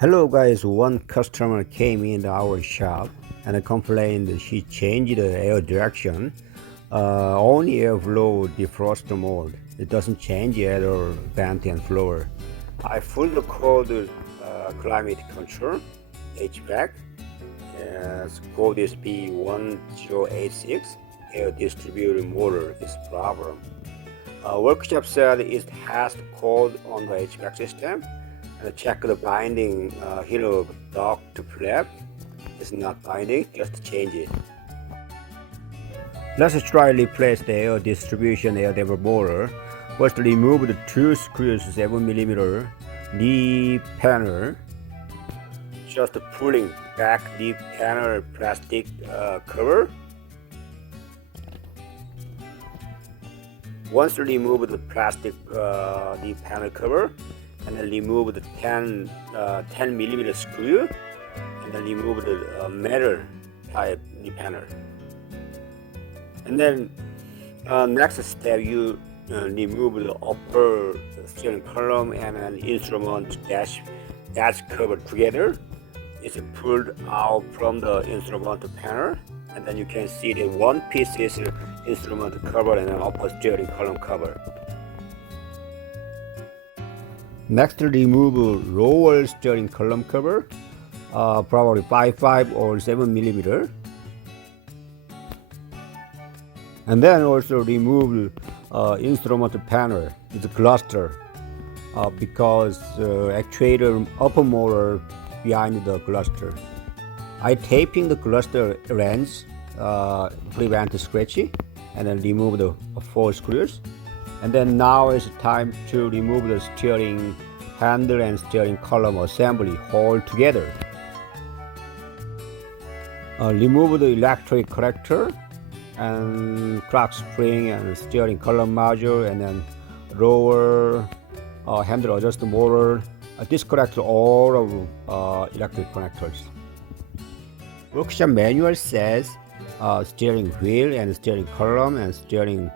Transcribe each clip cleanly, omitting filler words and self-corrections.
Hello guys, one customer came in our shop and complained she changed the air direction, only airflow defrost mode. It doesn't change air, vent and floor. I full the code climate control, HVAC, code is P1086, air distributor motor is problem. Workshop said it has the code on the HVAC system. Check the binding heel of duct to flap. It's not binding, just change it. Let's try replace the air distribution air depot motor. First remove the two screws 7mm knee panel. Just pulling back the panel plastic cover. Once remove the plastic knee panel cover, and then remove the 10mm screw, and then remove the metal type knee panel. And then next step, you remove the upper steering column and an instrument dash cover together. It's pulled out from the instrument panel, and then you can see the one piece is instrument cover and an upper steering column cover. Next, remove lower steering column cover, probably 5 or 7mm. And then also remove instrument panel, the cluster, because actuator upper motor behind the cluster. I taping the cluster wrench, prevent scratching, and then remove the 4 screws. And then now it's time to remove the steering handle and steering column assembly all together. Remove the electric connector and clock spring and steering column module, and then lower handle adjust motor. Disconnect all of electric connectors. Workshop manual says steering wheel and steering column and steering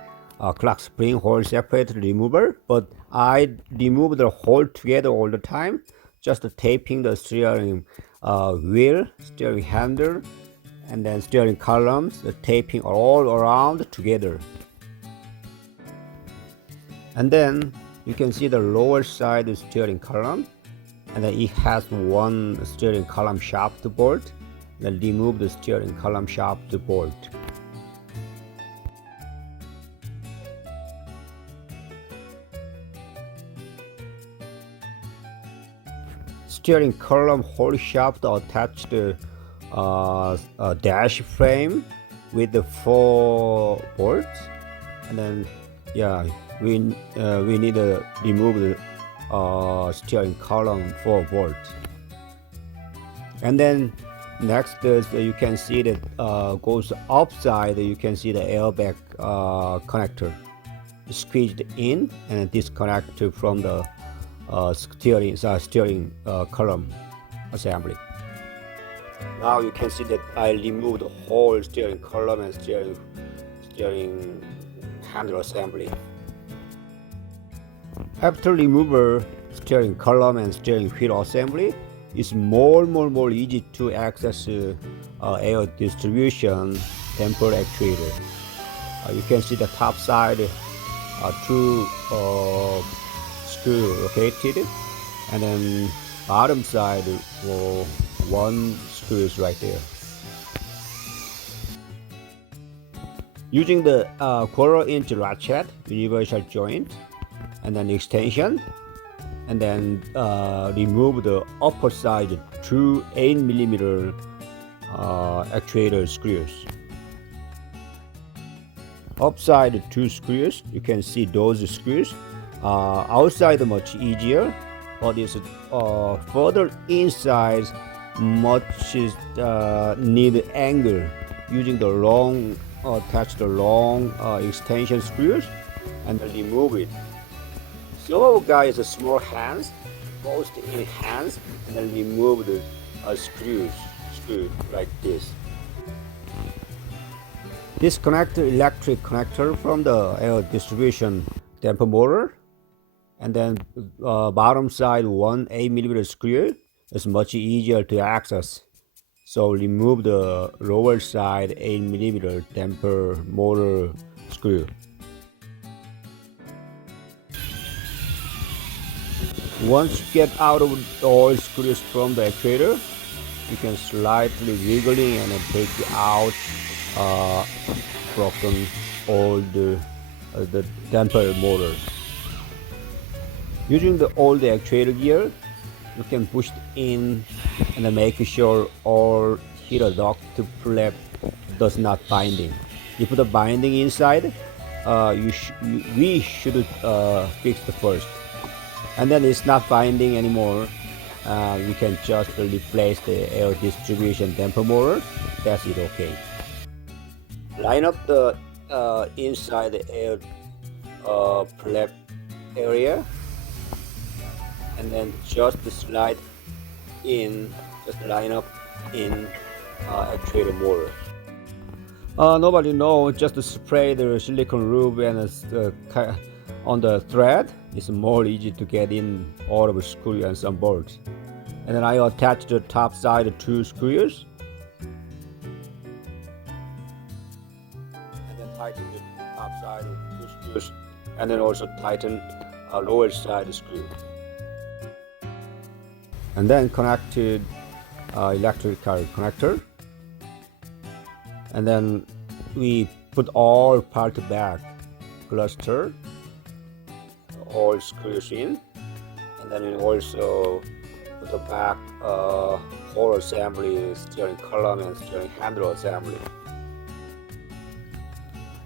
clock spring hole separate remover, but I remove the hole together all the time, just taping the steering wheel, steering handle, and then steering columns, taping all around together. And then you can see the lower side steering column, and then it has one steering column shaft bolt. Then remove the steering column shaft bolt. Steering column hole shaft attached to dash frame with the 4 bolts, and then we need to remove the steering column 4 bolts. And then next is you can see that goes upside. You can see the airbag connector squeezed in and disconnect from the steering column assembly. Now you can see that I removed the whole steering column and steering handle assembly. After removal steering column and steering wheel assembly, it's more easy to access air distribution damper actuator. You can see the top side, 2 screw located, and then bottom side, 1 screw is right there. Using the 1/4-inch ratchet universal joint and then extension, and then remove the upper side 2 8mm actuator screws. Upside 2 screws, you can see those screws. Outside much easier, but it's further inside much need angle, using the long attach the long extension screws and then remove it. Some of guys are small hands, most in hands, and then remove the screw like this. Disconnect the electric connector from the air distribution damper motor, and then bottom side 1 8mm screw It's much easier to access. So remove the lower side 8mm damper motor screw. Once you get out of the oil screws from the actuator, you can slightly wiggling and then take out broken old the damper motor. Using the old actuator gear, you can push it in and then make sure all heater duct flap does not binding. If the binding inside, we should fix the first. And then it's not binding anymore. We can just replace the air distribution damper motor. That's it, okay. Line up the inside the air flap area, and then just slide in, just line up in actuator motor. Nobody knows, just spray the silicone rub and on the thread. It's more easy to get in all of the screws and some bolts. And then I attach the top side 2 screws, and then tighten the top side of 2 screws, and then also tighten lower side screw. And then connected electrical connector, and then we put all part back cluster, all screws in, and then we also put the back whole assembly, steering column and steering handle assembly.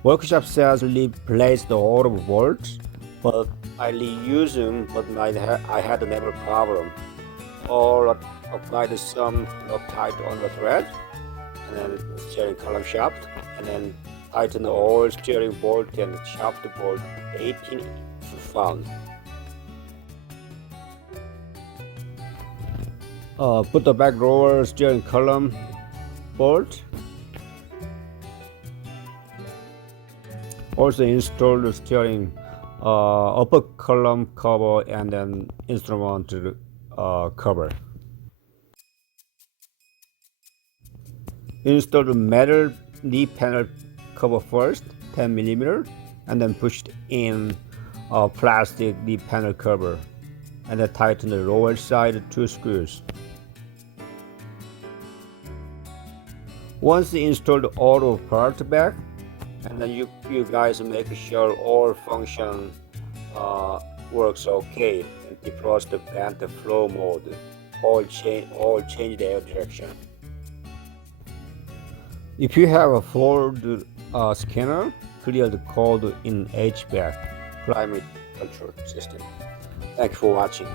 Workshop says replace the all of bolts, but I reuse them, but I had never problem. Or applied some Loctite on the thread, and then steering column shaft, and then tighten the all steering bolt and shaft bolt 18 pounds. Put the back roller steering column bolt. Also install the steering upper column cover and then instrument cover. Install the metal knee panel cover first, 10mm, and then push in plastic knee panel cover, and then tighten the lower side 2 screws. Once installed all of part back, and then you guys make sure all function works okay, and defrost the plant the flow mode, all change the air direction. If you have a Ford scanner, clear the code in HVAC climate control system. Thank you for watching.